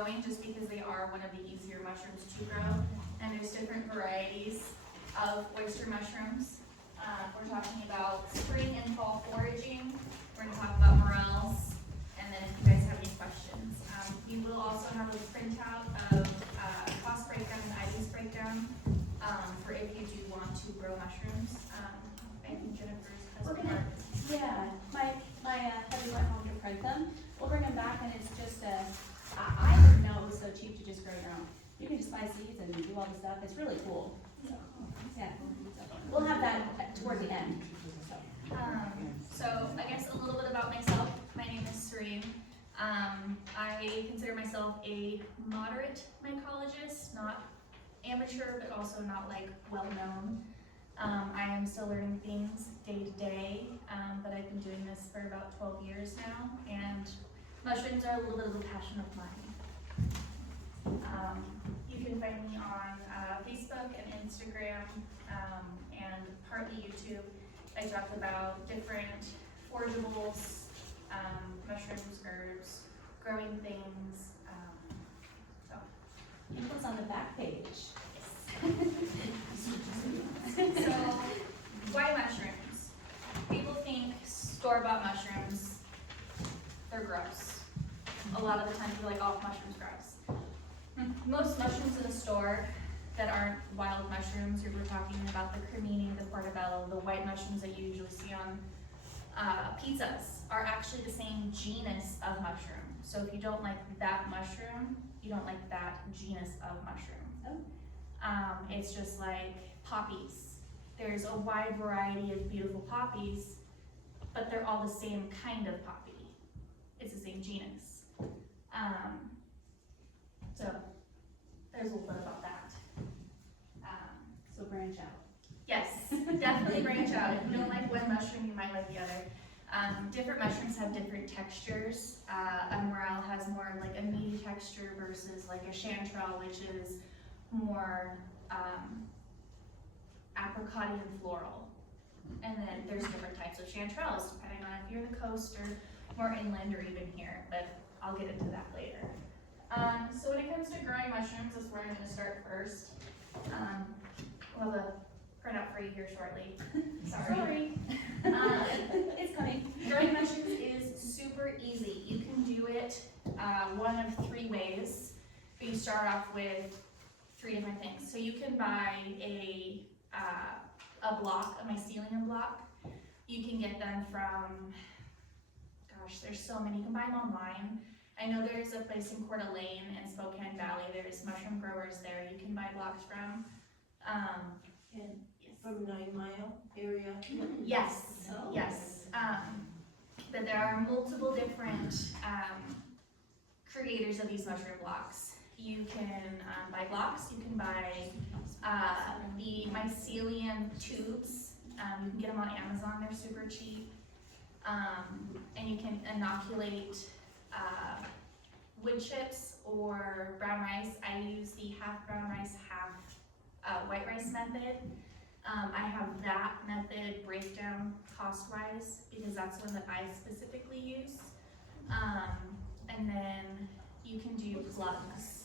growing just because they are one of the easier mushrooms to grow. And there's different varieties of oyster mushrooms. We're talking about spring and fall foraging. We're going to talk about morels, and then if you guys have any questions. We will also have a printout of cost breakdown and items breakdown for if you do want to grow mushrooms. I think Jennifer's husband. My hubby went home to print them. We'll bring them back, and it's just I didn't know it was so cheap to just grow your own. You can just buy seeds and do all the stuff. It's really cool. So, yeah. We'll have that toward the end. So I guess a little bit about myself. My name is Serene. I consider myself a moderate mycologist, not amateur, but also not like well known. I am still learning things day to day, but I've been doing this for about 12 years now, and mushrooms are a little bit of a passion of mine. You can find me on Facebook and Instagram, and partly YouTube. I talk about different forageables, mushrooms, herbs, growing things. Info's on the back page. So, why mushrooms? People think store-bought mushrooms, they're gross. A lot of the time people are like, oh, mushrooms gross. Most mushrooms in the store that aren't wild mushrooms, or we're talking about the cremini, the portobello, the white mushrooms that you usually see on pizzas, are actually the same genus of mushroom. So if you don't like that mushroom, you don't like that genus of mushroom. Oh. It's just like poppies. There's a wide variety of beautiful poppies, but they're all the same kind of poppy. It's the same genus. So there's a little bit about that. So branch out. Yes, definitely branch out. If you don't like one mushroom, you might like the other. Different mushrooms have different textures. A morel has more like a meaty texture versus like a chanterelle, which is more apricot and floral. And then there's different types of chanterelles depending on if you're the coast or more inland or even here, but I'll get into that later. So when it comes to growing mushrooms, that's where I'm going to start first. We'll have a printout for you here shortly. Sorry. It's coming. Growing mushrooms is super easy. You can do it one of 3 ways, but you start off with 3 different things. So you can buy a block, a mycelium block. You can get them from, gosh, there's so many. You can buy them online. I know there's a place in Coeur d'Alene in Spokane Valley. There's mushroom growers there you can buy blocks from. And from 9 Mile area? Yes, Oh. yes. But there are multiple different creators of these mushroom blocks. You can buy blocks. You can buy the mycelium tubes. You can get them on Amazon. They're super cheap. And you can inoculate wood chips or brown rice. I use the half brown rice, half white rice method. I have that method breakdown cost-wise because that's one that I specifically use. And then you can do plugs.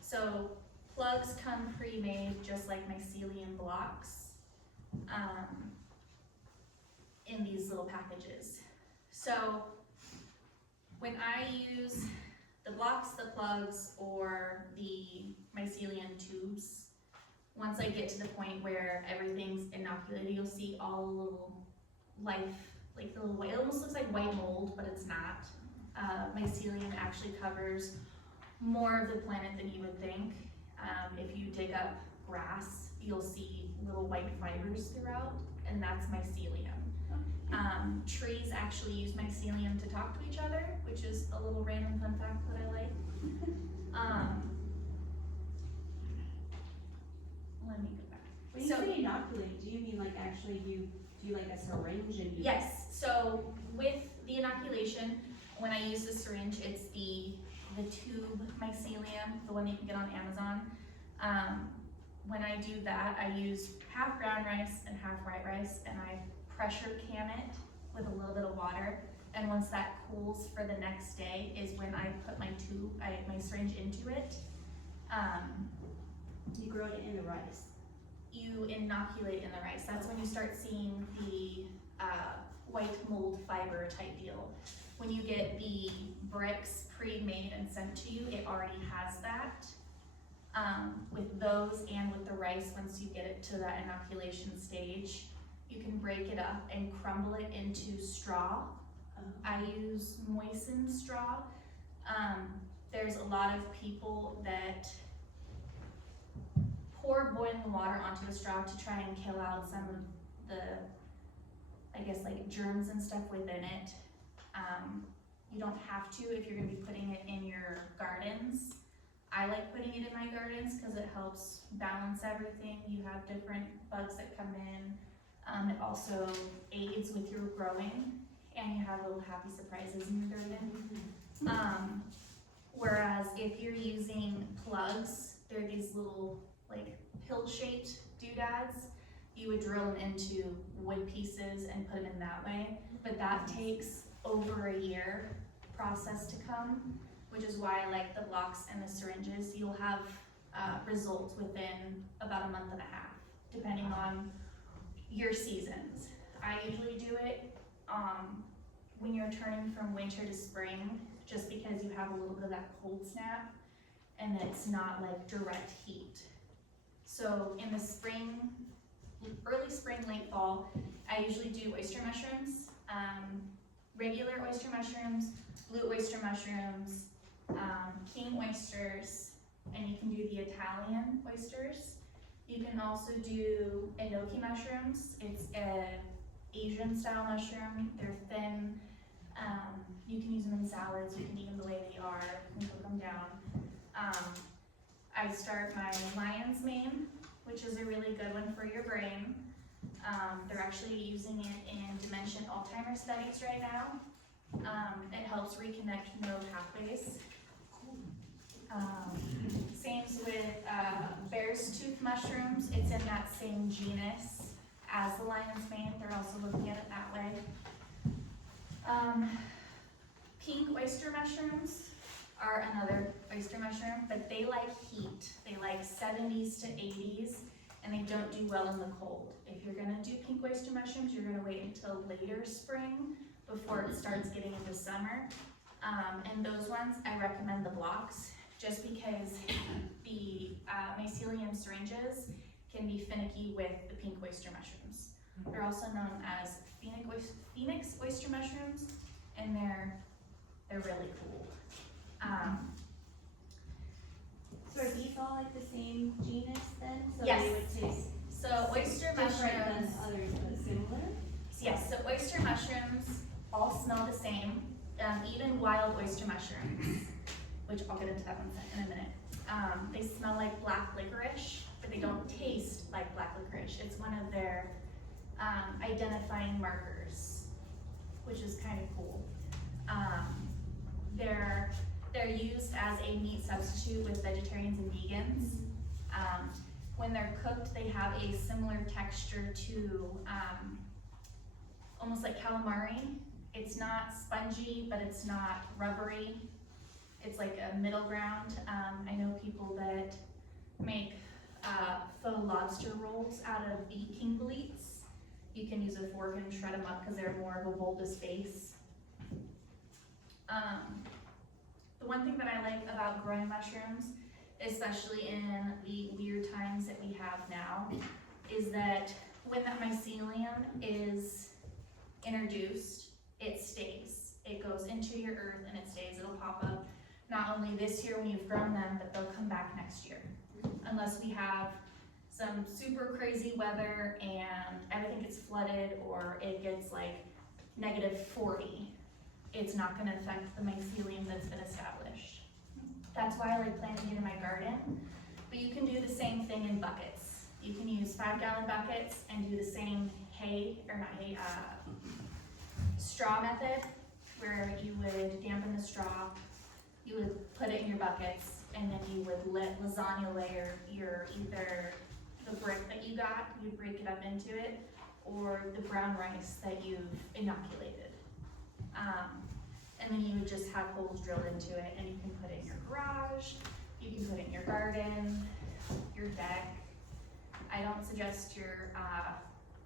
So plugs come pre-made just like mycelium blocks in these little packages. So when I use the blocks, the plugs, or the mycelium tubes, once I get to the point where everything's inoculated, you'll see all the little life, like the little white, it almost looks like white mold, but it's not. Mycelium actually covers more of the planet than you would think. If you dig up grass, you'll see little white fibers throughout, and that's mycelium. Trees actually use mycelium to talk to each other, which is a little random fun fact that I like. Let me go back. When you say inoculate, do you mean like actually you do like a syringe and you? Yes, so with the inoculation, when I use the syringe, it's the tube mycelium, the one that you can get on Amazon. When I do that, I use half brown rice and half white rice, and I pressure can it with a little bit of water, and once that cools for the next day is when I put my my syringe into it. You grow it in the rice. You inoculate in the rice. That's when you start seeing the white mold fiber type deal. When you get the bricks pre-made and sent to you, it already has that. With those and with the rice, once you get it to that inoculation stage, you can break it up and crumble it into straw. I use moistened straw. There's a lot of people that pour boiling water onto the straw to try and kill out some of the, I guess, like germs and stuff within it. You don't have to if you're gonna be putting it in your gardens. I like putting it in my gardens because it helps balance everything. You have different bugs that come in. It also aids with your growing, and you have little happy surprises in your garden. Whereas if you're using plugs, they're these little like pill-shaped doodads. You would drill them into wood pieces and put them in that way, but that takes over a year process to come, which is why I like the blocks and the syringes. You'll have results within about a month and a half, depending on your seasons. I usually do it when you're turning from winter to spring, just because you have a little bit of that cold snap and it's not like direct heat. So in the spring, early spring, late fall, I usually do oyster mushrooms, regular oyster mushrooms, blue oyster mushrooms, king oysters, and you can do the Italian oysters. You can also do enoki mushrooms. It's a Asian style mushroom. They're thin. You can use them in salads. You can eat them the way they are. You can cook them down. I start my lion's mane, which is a really good one for your brain. They're actually using it in dementia and Alzheimer's studies right now. It helps reconnect neural pathways. Same with bear's tooth mushrooms. It's in that same genus as the lion's mane. They're also looking at it that way. Pink oyster mushrooms are another oyster mushroom, but they like heat. They like 70s to 80s, and they don't do well in the cold. If you're gonna do pink oyster mushrooms, you're gonna wait until later spring before it starts getting into summer. And those ones, I recommend the blocks, just because the mycelium syringes can be finicky with the pink oyster mushrooms. They're also known as phoenix oyster mushrooms, and they're really cool. So are these all like the same genus then? So Yes. they would taste So oyster different than mushrooms, others, but similar? yes, so oyster mushrooms all smell the same, even wild oyster mushrooms, which I'll get into that one in a minute. They smell like black licorice, but they don't taste like black licorice. It's one of their identifying markers, which is kind of cool. They're used as a meat substitute with vegetarians and vegans. When they're cooked, they have a similar texture to almost like calamari. It's not spongy, but it's not rubbery. It's like a middle ground. I know people that make faux lobster rolls out of the king boletes. You can use a fork and shred them up because they're more of a bulbous base. The one thing that I like about growing mushrooms, especially in the weird times that we have now, is that when that mycelium is introduced, it stays. It goes into your earth and it stays. It'll pop up not only this year when you've grown them, but they'll come back next year. Unless we have some super crazy weather and everything gets flooded or it gets like -40, it's not gonna affect the mycelium that's been established. That's why I like planting it in my garden, but you can do the same thing in buckets. You can use 5-gallon buckets and do the same straw method, where you would dampen the straw, you would put it in your buckets, and then you would lasagna layer your either the brick that you got, you'd break it up into it, or the brown rice that you've inoculated. And then you would just have holes drilled into it, and you can put it in your garage, you can put it in your garden, your deck. I don't suggest your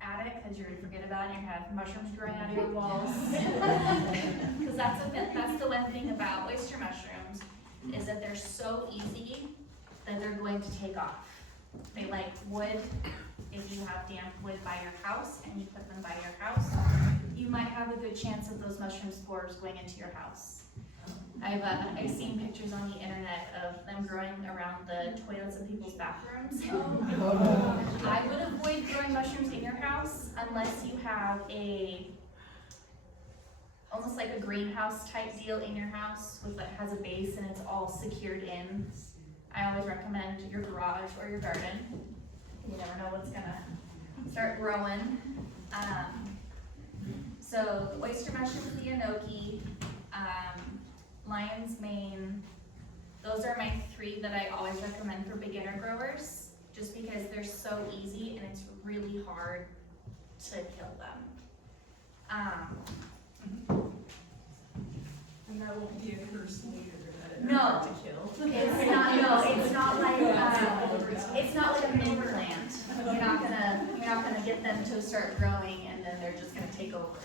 attic, because you're gonna forget about it and you have mushrooms growing out of your walls. Because that's the one thing about oyster mushrooms, is that they're so easy that they're going to take off. They like wood. If you have damp wood by your house and you put them by your house, you might have a good chance of those mushroom spores going into your house. I've seen pictures on the internet of them growing around the toilets in people's bathrooms. I would avoid growing mushrooms in your house unless you have almost like a greenhouse type deal in your house that has a base and it's all secured in. I always recommend your garage or your garden. You never know what's gonna start growing. So the oyster mushrooms, the enoki, lion's mane, those are my 3 that I always recommend for beginner growers, just because they're so easy and it's really hard to kill them. And that won't be a curse later that it No. hard to kill. It's not like it's not like a mint plant. You're not gonna get them to start growing and then they're just gonna take over.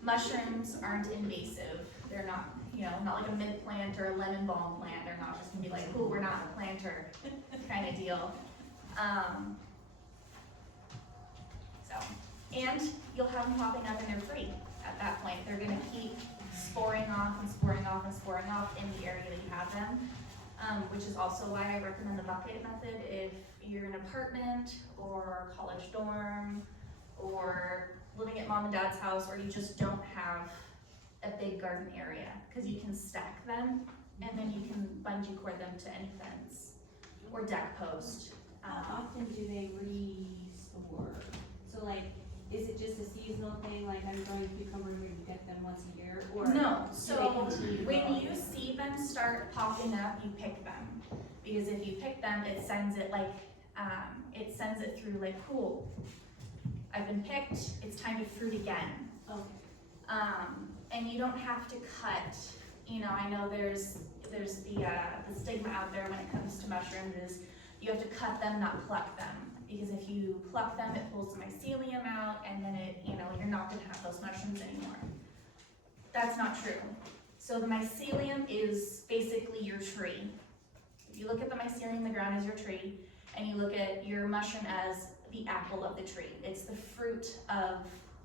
Mushrooms aren't invasive. They're not, not like a mint plant or a lemon balm plant. They're not just gonna be like, oh, we're not a planter kind of deal. And you'll have them popping up and they're free at that point. They're gonna keep sporing off and sporing off and sporing off in the area that you have them, which is also why I recommend the bucket method if you're in an apartment or college dorm or living at mom and dad's house, or you just don't have a big garden area, because you can stack them and then you can bungee cord them to any fence or deck post. How often do they restore? So like, is it just a seasonal thing, like I'm growing cucumbers, where you get them once a year, or? No, do so they continue to when grow? you see them start popping up, you pick them. Because if you pick them, it sends it through like, cool, I've been picked, it's time to fruit again. Okay. And you don't have to cut, I know there's the stigma out there when it comes to mushrooms is you have to cut them, not pluck them. Because if you pluck them, it pulls the mycelium out and then you're not gonna have those mushrooms anymore. That's not true. So the mycelium is basically your tree. If you look at the mycelium in the ground as your tree, and you look at your mushroom as the apple of the tree, it's the fruit of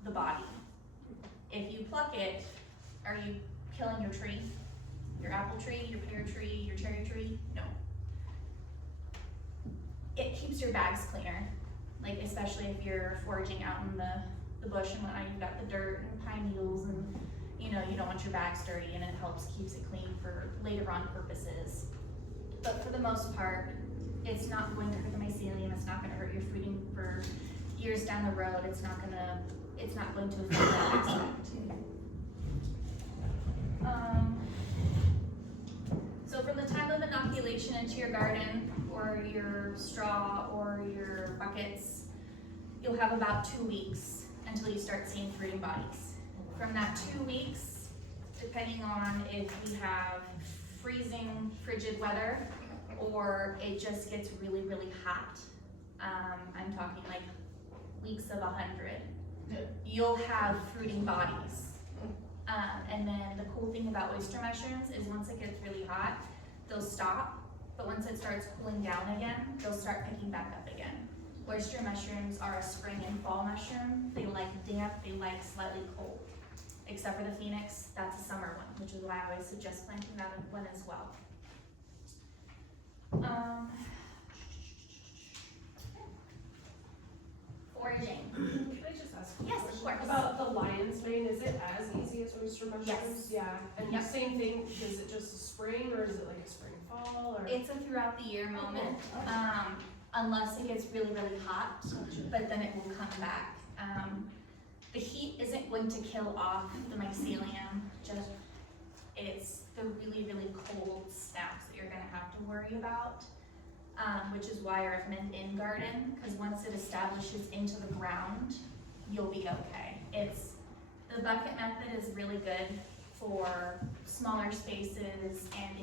the body. If you pluck it, are you killing your tree? Your apple tree, your pear tree, your cherry tree? No. It keeps your bags cleaner, like especially if you're foraging out in the bush and whatnot, you've got the dirt and pine needles and you don't want your bags dirty, and it keeps it clean for later on purposes. But for the most part, it's not going to hurt the mycelium, it's not gonna hurt your fruiting for years down the road, it's not going to affect that aspect. So from the time of inoculation into your garden, or your straw, or your buckets, you'll have about 2 weeks until you start seeing fruiting bodies. From that 2 weeks, depending on if we have freezing, frigid weather, or it just gets really, really hot, I'm talking like weeks of 100, you'll have fruiting bodies. And then the cool thing about oyster mushrooms is once it gets really hot, they'll stop, but once it starts cooling down again, they'll start picking back up again. Oyster mushrooms are a spring and fall mushroom. They like damp, they like slightly cold. Except for the phoenix, that's a summer one, which is why I always suggest planting that one as well. Foraging. Can I just ask? Yes, of course. About the lion's mane, is it as easy as oyster mushrooms? Yes. Yeah, and Yep. same thing, is it just a spring, or is it like a spring fall, or? It's a throughout the year moment, unless it gets really, really hot, but then it will come back. The heat isn't going to kill off the mycelium, just it's the really, really cold snaps that you're gonna have to worry about, which is why I recommend in garden, because once it establishes into the ground, you'll be okay. The bucket method is really good for smaller spaces and